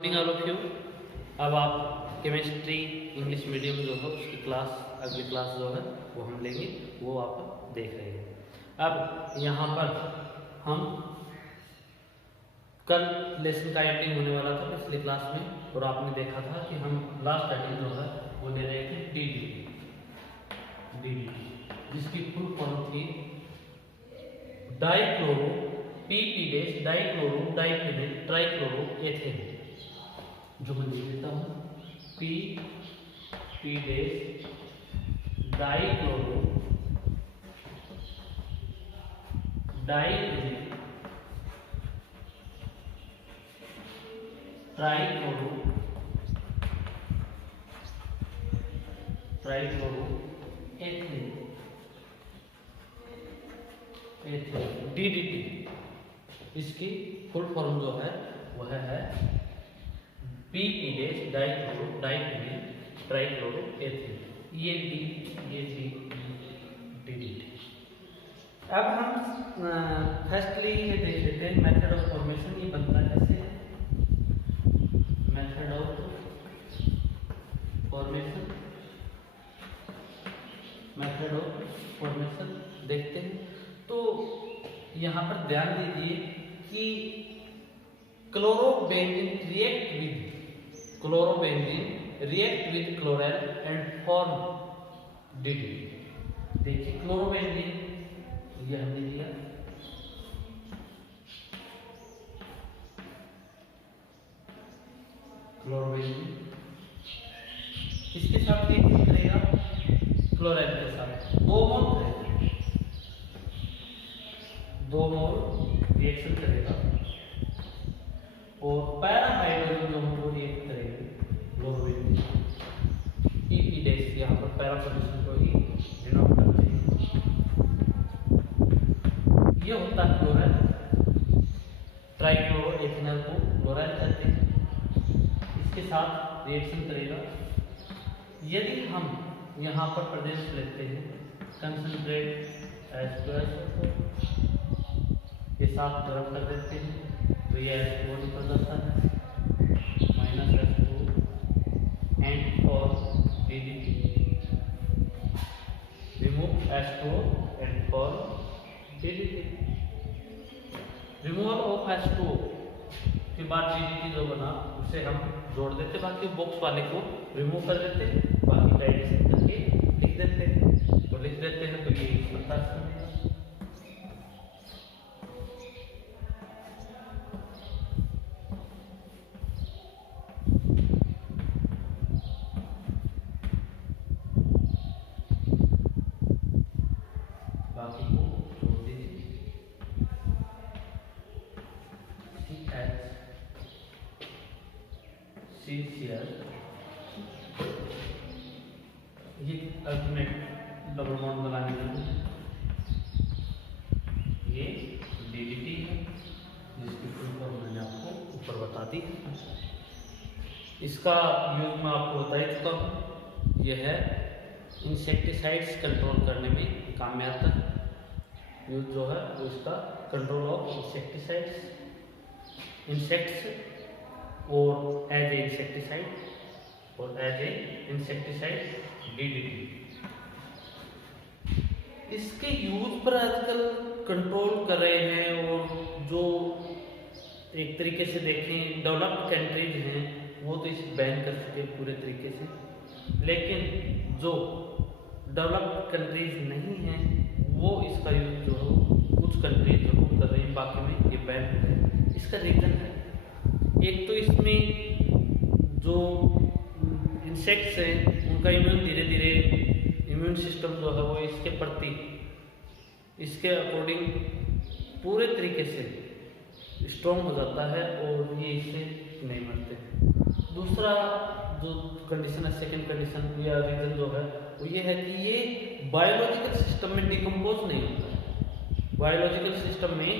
All of you. अब आप chemistry English medium जो है उसकी क्लास अगली क्लास जो है वो हम लेंगे, वो आप देख रहे हैं। अब यहाँ पर हम कल लेसन का एंडिंग होने वाला था पिछली क्लास में, और आपने देखा था कि हम लास्ट एंडिंग जो है वो ले रहे थे DDT, जिसकी फुल फॉर्म थी dichloro PP- dichloro diphenyl trichloro ethane, जो मैं लिख देता हूँ PP- dichloro diphenyl trichloro ethane DDT। इसकी फुल फॉर्म जो है वह है PP- dichloro diphenyl trichloro ethane, ये DDT। अब हम फर्स्टली ये देख लेते हैं मेथड ऑफ फॉर्मेशन। ये बनता कैसे है, मेथड ऑफ फॉर्मेशन देखते हैं। तो यहाँ पर ध्यान दीजिए कि chlorobenzene react with chloral and form DDT। देखिए क्लोरोबेंजीन ये हमने लिया, क्लोरोबेंजीन इसके साथ रिएक्शन करेगा क्लोराइड के साथ, 2 मोल रिएक्शन करेगा, और पैरा हाइड्रोजन जो हम वो रिएक्ट करेंगे क्लोरोबेंजीन PP- यहाँ पर पैरा पोजीशन को ही डिनोट करते हैं। ये होता है क्लोराइड, ट्राइक्लोरो एथेनॉल को क्लोराइड कहते हैं, इसके साथ रिएक्शन करेगा। यदि हम यहाँ पर प्रदेश लेते हैं कंसंट्रेट H2SO4 के साथ गर्म कर देते हैं, तो ये H2O निकल जाता है -H2 and for DDT, remove H2O and for DDT। Removal of H2O के बाद DDT जो बना उसे हम जोड़ देते, बाकी बॉक्स वाले को रिमूव कर देते, बाकी एडिशन करके लिख देते हैं। तो लिख देते हैं तो ये इस प्रकार से बाकी को जोड़ दीजिए। CHCl ये अल्टरनेट डबल बॉन्ड बनाने के लिए ये DDT है, जिसकी फुल फॉर्म मैंने आपको ऊपर बता दी। इसका यूज मैं आपको बता ही चुका हूँ, यह है इंसेक्टिसाइड्स कंट्रोल करने में काम में आता है। यूज जो है वो इसका कंट्रोल ऑफ इंसेक्टिसाइड्स, इंसेक्ट्स और एज ए इंसेक्टिसाइड DDT। इसके यूज पर आजकल कंट्रोल कर रहे हैं, और जो एक तरीके से देखें डेवलप्ड कंट्रीज हैं वो तो इसे बैन कर चुके हैं पूरे तरीके से, लेकिन जो डेवलप्ड कंट्रीज नहीं हैं वो इसका यूज जो है कुछ कंट्रीज जरूर कर रहे हैं, बाकी में ये बैन हो गया। इसका रीजन है, एक तो इसमें जो इंसेक्ट्स हैं उनका इम्यून सिस्टम जो है वो इसके प्रति इसके अकॉर्डिंग पूरे तरीके से स्ट्रॉन्ग हो जाता है, और ये इससे नहीं मरते। दूसरा जो कंडीशन है, सेकंड कंडीशन या रीजन जो है वो ये है कि ये बायोलॉजिकल सिस्टम में डिकम्पोज नहीं होता है, बायोलॉजिकल सिस्टम में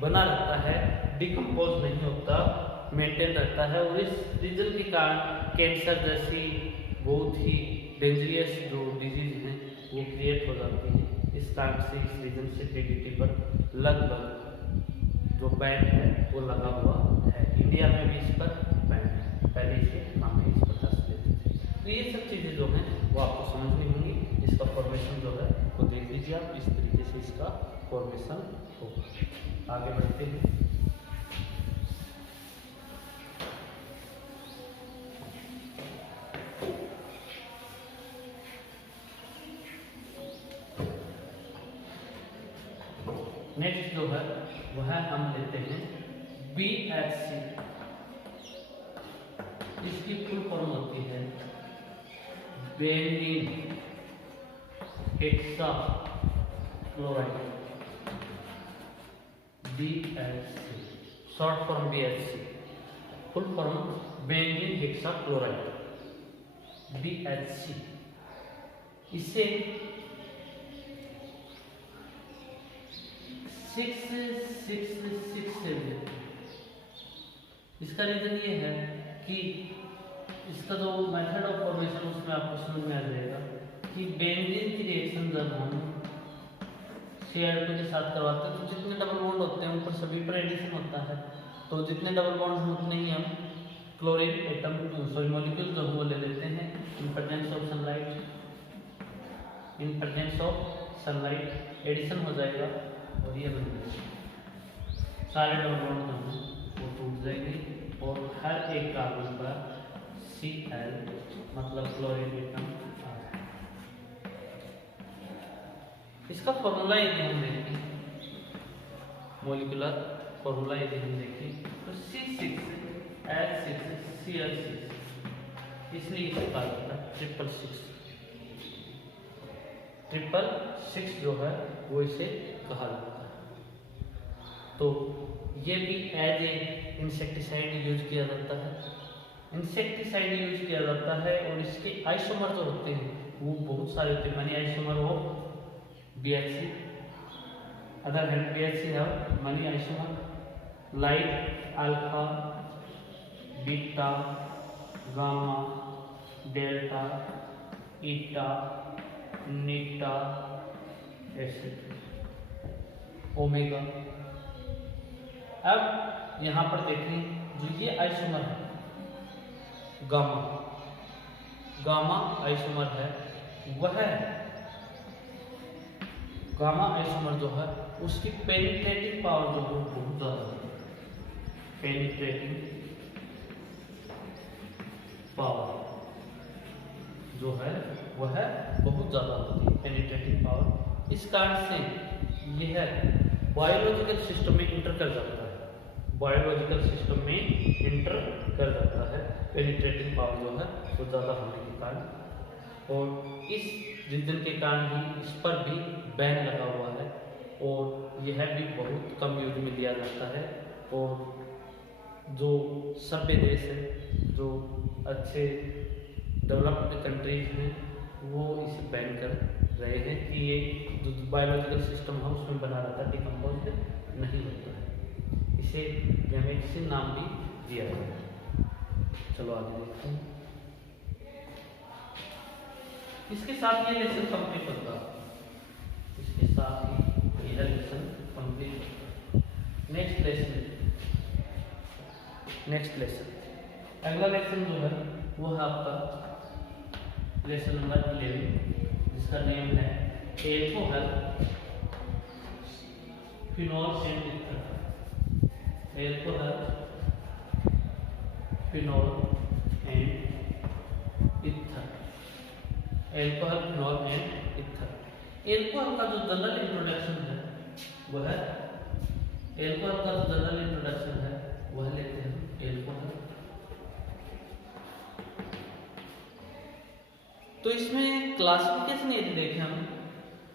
बना रहता है, डिकम्पोज नहीं होता, मेंटेन रहता है, और इस रीजन के कारण कैंसर जैसी बहुत ही डेंजरियस जो डिजीज हैं वो क्रिएट हो जाती है। इस कारण से इस रीजन से DDT पर लगभग जो बैन है वो लगा हुआ है, इंडिया में भी इस पर बैन है। ये सब चीज़ें जो हैं वो आपको समझनी होंगी। इसका फॉर्मेशन जो है वो देख लीजिए आप, इस तरीके से इसका फॉर्मेशन होगा। आगे बढ़ते हैं। नेक्स्ट जो है वह हम लेते हैं BHC। इसकी फुल फॉर्म होती है benzene hexa chloride, BHC, short form BHC, full form benzene hexa chloride, BHC। इसे 666 से भी, इसका रीजन ये है कि इसका जो मेथड ऑफ फॉर्मेशन उसमें आपको समझ में आ जाएगा कि बेंजीन की रिएक्शन जब हम Cl2 के साथ करवाते हैं तो जितने डबल बॉन्ड होते हैं ऊपर सभी पर एडिशन होता है, तो जितने डबल बॉन्ड हैं उतने ही हम क्लोरीन एटम मॉलिक्यूल जो वो ले लेते हैं in presence of sunlight, in presence of sunlight addition हो जाएगा और ये बन जाएगा, सारे डबल बॉन्ड जो हैं वो टूट जाएंगे और हर एक कार्बन पर Cl मतलब क्लोरीन एटम आ जाएगा। इसका फॉर्मूला यदि हम देखें, मॉलिक्यूलर फॉर्मूला यदि हम देखें तो C6H6Cl6, इसलिए इसे कहा जाता है 666 जो है वो इसे कहा जाता है। तो ये भी एज ए इंसेक्टिसाइड यूज किया जाता है, इंसेक्टिसाइड यूज किया जाता है और इसके आइसोमर जो होते हैं वो बहुत सारे होते हैं, मानी आइसोमर हो BHC, अदर हैंड BHC है many isomer like alpha, beta, gamma, delta, eta, नीटा, एटसेट्रा, ओमेगा। अब यहां पर देखें जो ये आइसोमर है गामा, गामा आइसोमर है, वह गामा आइसोमर जो है उसकी पेनिट्रेटिंग पावर जो है बहुत ज्यादा है, पेनिट्रेटिंग पावर जो है वह बहुत ज्यादा होती है, पेनिट्रेटिंग पावर। इस कारण से यह बायोलॉजिकल सिस्टम में इंटर कर जाता है, बायोलॉजिकल सिस्टम में इंटर कर जाता है, पेनिट्रेटिंग पावर जो है वो ज्यादा होने के कारण। और इस रीजन के कारण ही इस पर भी बैन लगा हुआ है और यह भी बहुत कम यूज में लिया जाता है। और जो सभ्य देश है, जो अच्छे डेवलप्ड कंट्रीज हैं, वो इसे बैन कर रहे हैं कि ये जो बायोलॉजिकल सिस्टम है उसमें बना रहता है, डिकम्पोज नहीं होता है, इसे गैमेक्सिन नाम भी दिया गया है। चलो आगे देखते हैं। इसके साथ ये लेसन कंप्लीट होता है, इसके साथ ही यह लेसन कंप्लीट होता है। नेक्स्ट लेसन अगला लेसन जो है वो है आपका लेसन नंबर 11, जिसका नेम है alcohol, phenol and ether. Alcohol, phenol and ether, alcohol, phenol and ether. Alcohol का जो जनरल इंट्रोडक्शन है वह एल्कोहल का जो जनरल इंट्रोडक्शन है वह लेते हैं एल्कोहल। तो इसमें क्लासिफिकेशन यदि देखें हम,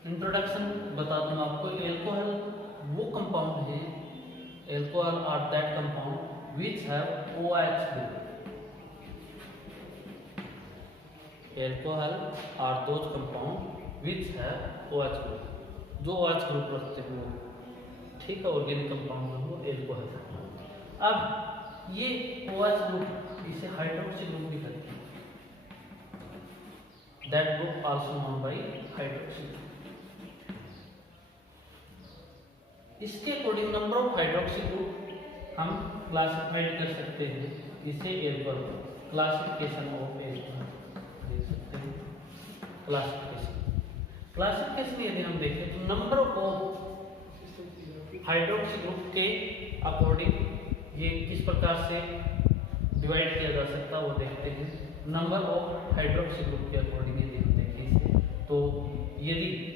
इंट्रोडक्शन बताता हूँ आपको। एल्कोहल वो कंपाउंड है, alcohol are that compound which have OH group. Alcohol are those compound which have OH group, जो OH ग्रुप रखते हैं वो, ठीक है, ऑर्गेनिक कंपाउंड है वो एल्कोहल। अब ये OH ग्रुप इसे हाइड्रोक्सी ग्रुप भी कहते हैं, that group also known by hydroxy। इसके according number of hydroxy group हम क्लासिफाइड कर सकते हैं इसे alcohol, classification of alcohol. Classification यदि हम देखें तो नंबर ऑफ हाइड्रोक्सी ग्रुप के अकॉर्डिंग ये किस प्रकार से डिवाइड किया जा सकता है वो देखते हैं। नंबर ऑफ हाइड्रोक्सी ग्रुप के अकॉर्डिंग यदि हम देखें इसे, तो यदि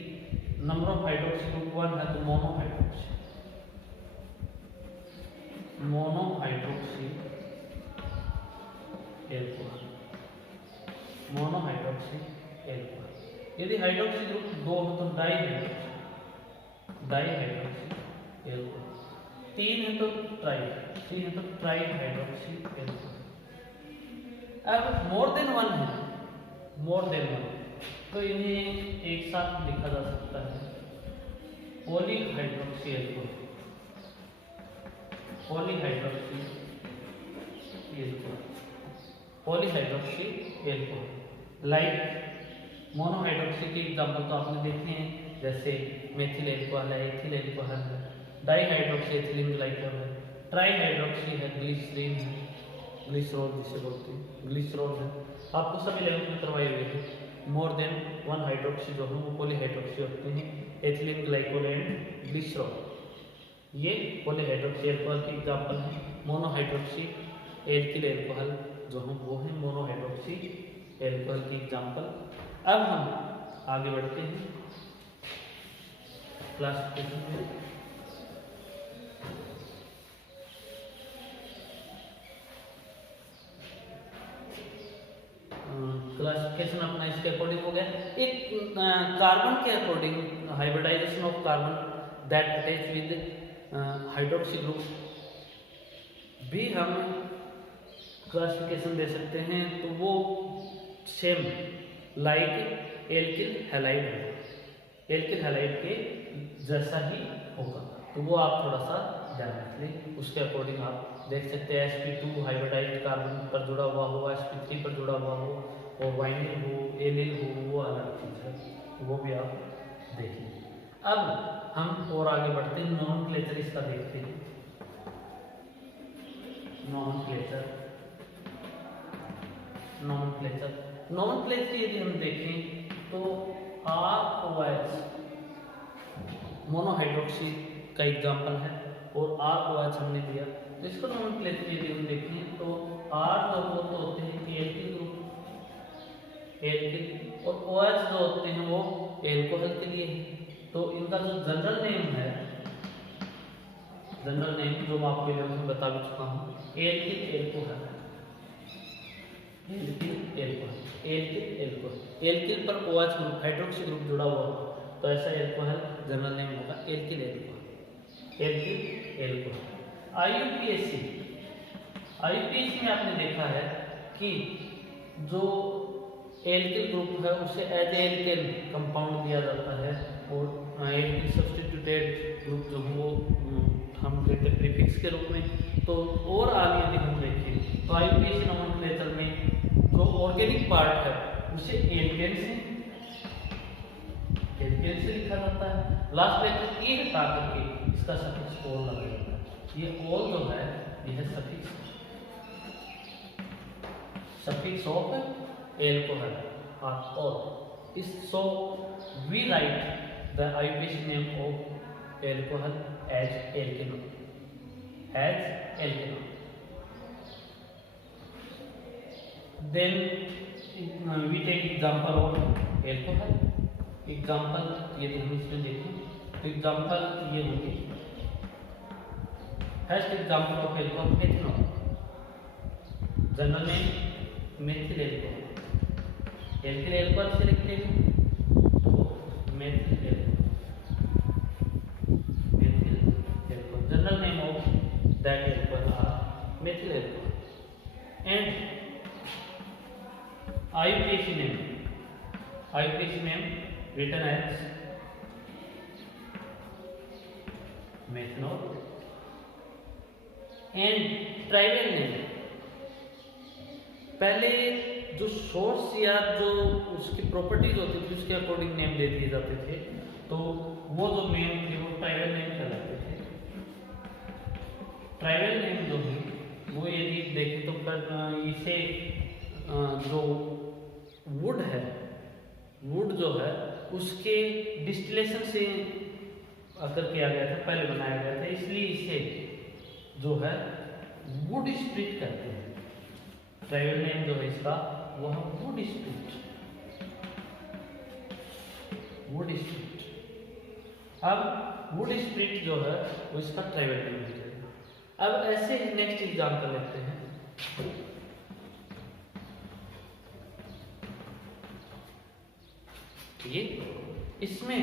नंबर ऑफ हाइड्रोक्सी ग्रुप 1 है तो मोनोहाइड्रोक्सी एल्कोहल, मोनोहाइड्रोक्सी एल्कोहल। यदि हाइड्रोक्सी ग्रुप 2 हो तो डाईहाइड्रोक्सी एल्कोहल। 3 है तो ट्राईहाइड्रोक्सी एल्कोहल। अब मोर देन वन तो इन्हें एक साथ लिखा जा सकता है polyhydroxy alcohol, polyhydroxy alcohol. Like monohydroxy के एग्जाम्पल तो आपने देखे हैं, जैसे मेथिल एल्कोहल है, एथिल एल्कोहल है, डाईहाइड्रोक्सी एथिलीन ग्लाइकोल है, ट्राईहाइड्रोक्सी है, ग्लिसरीन है, ग्लिसरॉल जिसे बोलते हैं, ग्लिसरॉल है। आपको सभी लेवल में करवाए हुए हैं। मोर देन वन हाइड्रोक्सी जो है वो पॉलीहाइड्रोक्सी होते हैं, एथिलीन ग्लाइकोल एंड ग्लिसरॉल। ये पॉलीहाइड्रोक्सी एल्कोहल के एग्जाम्पल है। मोनोहाइड्रोक्सी एल्किल एल्कोहल जो हम वो है मोनोहाइड्रोक्सी एल्कोहल की एग्जाम्पल। अब हम आगे बढ़ते हैं क्लासिफिकेशन में। क्लासिफिकेशन अपना इसके अकॉर्डिंग हो गया। एक कार्बन के according hybridization of carbon that attach with hydroxy group भी हम क्लासिफिकेशन दे सकते हैं। तो वो सेम लाइक एल्किल हैलाइड है, एल्किल हैलाइड के जैसा ही होगा। तो वो आप थोड़ा सा ध्यान रख लें, उसके अकॉर्डिंग आप देख सकते हैं। sp2 हाइब्रिडाइज्ड कार्बन पर जुड़ा हुआ हो, sp3 पर जुड़ा हुआ हो, और वाइनिल हो, एलिल हो, वो अलग चीज़ है, वो भी आप देखें। अब हम और आगे बढ़ते हैं, नॉमेनक्लेचर इसका देखते हैं। नॉमेनक्लेचर यदि हम देखें तो ROH मोनोहाइड्रोक्सी का एग्जाम्पल है और ROH हमने दिया। तो इसको नॉमेनक्लेचर यदि हम देखें तो R जो तो होते हैं एल्किल ग्रुप, एल्किल, और OH जो होते हैं वो एल्कोहल के लिए है। तो इनका जो जनरल नेम है, जनरल नेम जो मैं आपको लेवल में बता भी चुका हूँ, एल्किल एल्कोहल, एल्किल पर OH ग्रुप हाइड्रोक्सी ग्रुप जुड़ा हुआ हो तो ऐसा एल्कोहल जनरल नेम होगा एल्किल एल्कोहल। IUPAC में आपने देखा है कि जो एल्किल ग्रुप है उसे एज एल्केन कंपाउंड दिया जाता है, और एल्किल सब्स्टिट्यूटेड ग्रुप जो है वो हम कहते हैं प्रीफिक्स के रूप में। तो और आगे यदि हम देखें तो IUPAC नॉमेनक्लेचर में जो ऑर्गेनिक पार्ट है उसे एल्केन से लिखा जाता है। लास्ट लेटर ए हटा करके इसका सफिक्स ओल लगा जाता है। ये ओल जो है ये है सफिक्स ऑफ एल्कोहल और इस so we write the IUPAC name of alcohol as alkanol, then we take example of alcohol। Example यदि हम इसमें देखें तो एग्जाम्पल ये होगी, first example of alcohol methanol, general name methyl alcohol, alkyl alcohol से लिखते हैं तो methyl alcohol, general name of that alcohol are methyl alcohol. And IUPAC name written as methanol and trivial name. पहले जो source या जो उसकी properties होती थी उसके अकॉर्डिंग नेम दे दिए जाते थे, तो वो जो नेम थे वो ट्राइवल नेम कहलाते थे। ट्राइवल नेम जो है वो यदि देखें तो इसे जो वुड है वुड जो है उसके डिस्टिलेशन से आकर किया गया था, पहले बनाया गया था, इसलिए इसे जो है वुड स्प्लिट कहते हैं। ट्राइबल नेम जो है इसका वो है वुड स्प्लिट, वुड स्प्लिट। अब वुड स्प्लिट जो है वो इसका ट्राइबल नेम है। अब ऐसे ही नेक्स्ट एग्जाम्पल लेते हैं। ये इसमें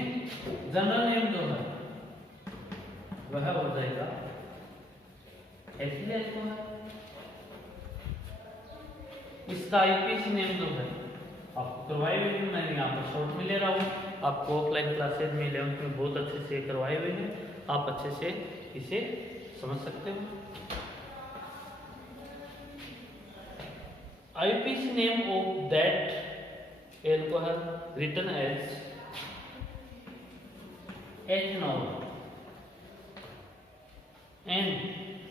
जनरल नेम जो है वह हो जाएगा एथिल एल्कोहल। इसका आईपीसी नेम जो है आपको करवाए हुए हैं, मैं यहाँ पर शॉर्ट में ले रहा हूँ, आपको ऑफलाइन क्लासेज में 11th में बहुत अच्छे से करवाए हुए हैं, आप अच्छे से इसे समझ सकते हो। IPC name of that alcohol written as ethanol and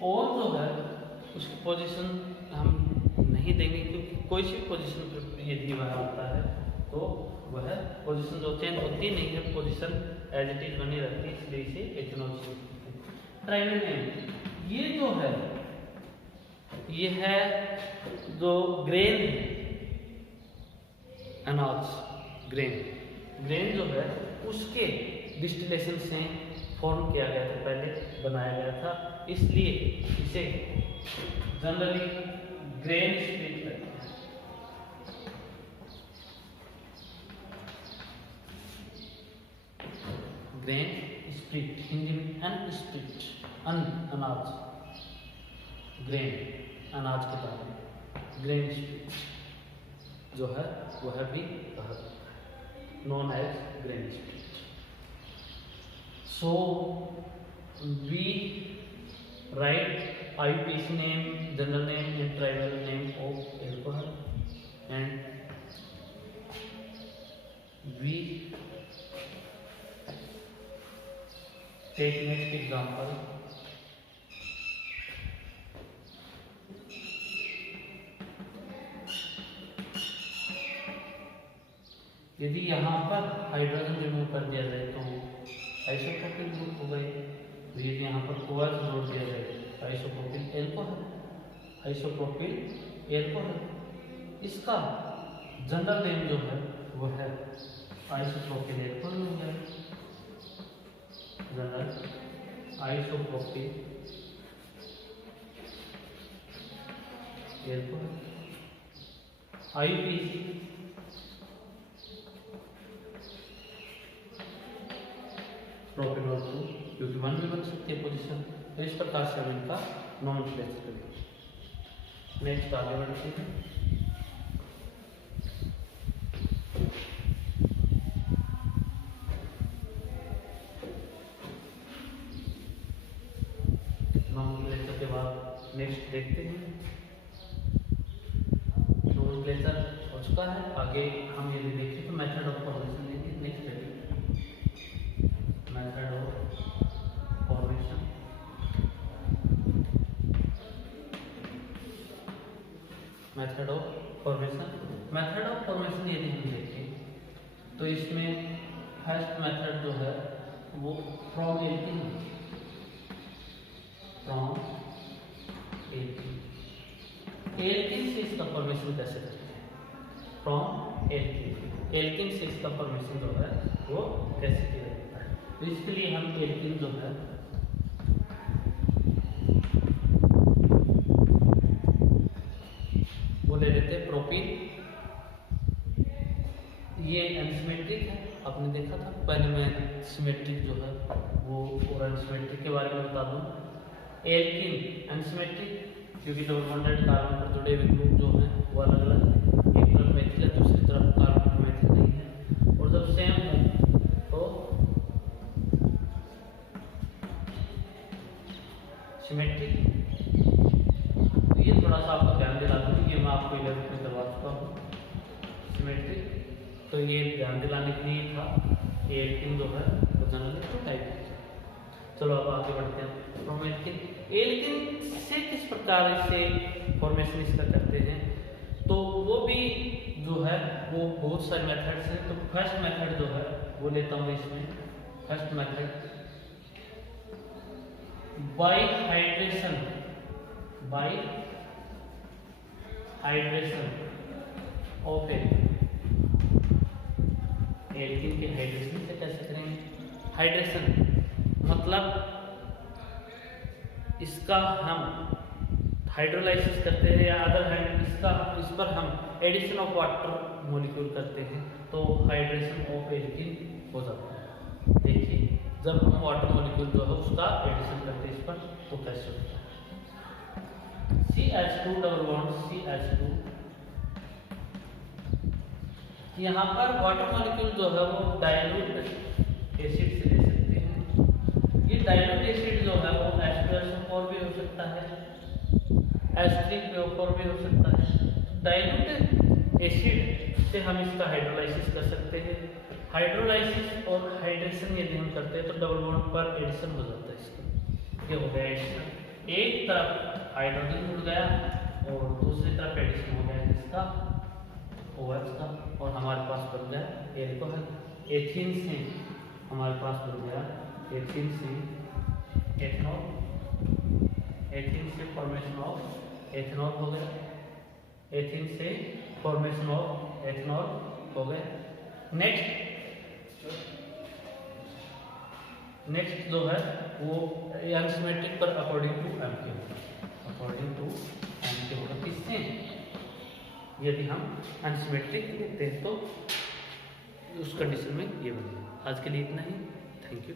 और जो है उसकी पोजीशन हम नहीं देंगे, क्योंकि कोई सी पोजीशन पर यदि वह आता है तो वह पोजीशन जो चेंज होती नहीं है, पोजीशन एज इट इज बनी रहती है, इसलिए इसे एथेनॉल से ट्राइबल नेम। ये जो है ये है जो ग्रेन अनाज, ग्रेन जो है उसके डिस्टिलेशन से फॉर्म किया गया था, पहले बनाया गया था, इसलिए इसे जनरली ग्रेन स्प्लिट कहते हैं। ग्रेन स्प्लिट, हिंदी में अनस्प्लिट, अनाज, ग्रेन अनाज के बारे में ग्रेन स्प्लिट जो है वह भी known as grain spirit. So we write IUPAC name, general name and tribal name of alcohol, and we take next example. यदि यहाँ पर हाइड्रोजन रिमूव कर दिया जाए तो आइसोप्रोपिल ग्रुप हो गए, यदि यहाँ पर OH जोड़ दिया जाए आइसोप्रोपिल एल्कोहल, आइसोप्रोपिल एल्कोहल। इसका जनरल नेम जो है वो है आइसोप्रोपिल एल्कोहल हो गया, general isopropyl alcohol. IPC propanol 2, क्योंकि 1 में बन सकती है पोजीशन, तो इस प्रकार से हम इनका नॉमेनक्लेचर करेंगे। नेक्स्ट आगे बढ़ते हैं। नॉमेनक्लेचर के बाद नेक्स्ट देखते हैं। नॉमेनक्लेचर हो चुका है, आगे हम यदि देखें तो मेथड ऑफ फॉर्मेशन लेंगे। Next method of formation, method of formation, method of formation यदि हम देखें तो इसमें फर्स्ट मेथड जो है वो from alkene, from alkene, alkene से इसका फॉर्मेशन कैसे करते हैं, फ्रॉम एल्किन, एल्किन से इसका फॉर्मेशन जो है वो कैसे किया जाता है। तो इसके लिए हम एल्किन जो है वो ले लेते हैं प्रोपीन। ये अनसिमेट्रिक है, आपने देखा था पहले, मैं सिमेट्रिक जो है वो और अनसिमेट्रिक के बारे में बता दूं। एल्किन अनसिमेट्रिक क्योंकि डबल बॉन्डेड कार्बन पर जुड़े हुए ग्रुप जो हैं वो अलग अलग हैं, एक तरफ मेथिल है दूसरी तरफ कार्बन मेथिल नहीं है, और जब सेम है तो सिमेट्रिक। तो ये थोड़ा सा आपको ध्यान दिला दूँ, ये मैं आपको 11th में करवा चुका हूँ सिमेट्रिक, तो ये ध्यान दिलाने के लिए था। एल्किन जो है वो जनरली टू टाइप है। चलो अब आगे बढ़ते हैं। फ्रॉम एल्किन, एल्किन से किस प्रकार से फॉर्मेशन इसका करते हैं, तो वो भी जो है वो बहुत सारे मेथड्स हैं। तो फर्स्ट मेथड जो है वो लेता हूँ इसमें। First method by hydration of alkene के हाइड्रेशन से कैसे करेंगे। हाइड्रेशन मतलब इसका हम हाइड्रोलाइसिस करते हैं, या अदर हैंड इस पर हम एडिशन ऑफ वाटर मॉलिक्यूल करते हैं तो हाइड्रेशन ऑफ एल्कीन हो जाता है। देखिए जब हम वाटर मॉलिक्यूल जो है उसका एडिशन करते हैं इस पर तो कैसे होता है। CH2 डबल बॉन्ड CH2, यहाँ पर वाटर मॉलिक्यूल जो है वो डाइल्यूट एसिड से ले सकते हैं। ये डाइल्यूट एसिड जो है वो H2SO4 भी हो सकता है, H3PO4 भी हो सकता है। डाइल्यूट एसिड से हम इसका हाइड्रोलाइसिस कर सकते हैं। हाइड्रोलाइसिस और हाइड्रेशन यदि हम करते हैं तो डबल बॉन्ड पर एडिशन हो जाता है इसका। ये हो गया एडिशन, एक तरफ हाइड्रोजन जुड़ गया और दूसरी तरफ एडिशन हो गया इसका OH का, और हमारे पास बन गया एल्कोहल। एथीन से हमारे पास बन गया एथीन से एथनॉल, एथीन से फॉर्मेशन ऑफ एथनॉल हो गया, एथीन से फॉर्मेशन ऑफ एथनॉल हो गया। नेक्स्ट जो है वो एनसीमेट्रिक पर अकॉर्डिंग टू एमके होगा। किससे यदि हम अनसिमेट्रिक लेते हैं तो उस कंडीशन में ये बनेगा। आज के लिए इतना ही। Thank you.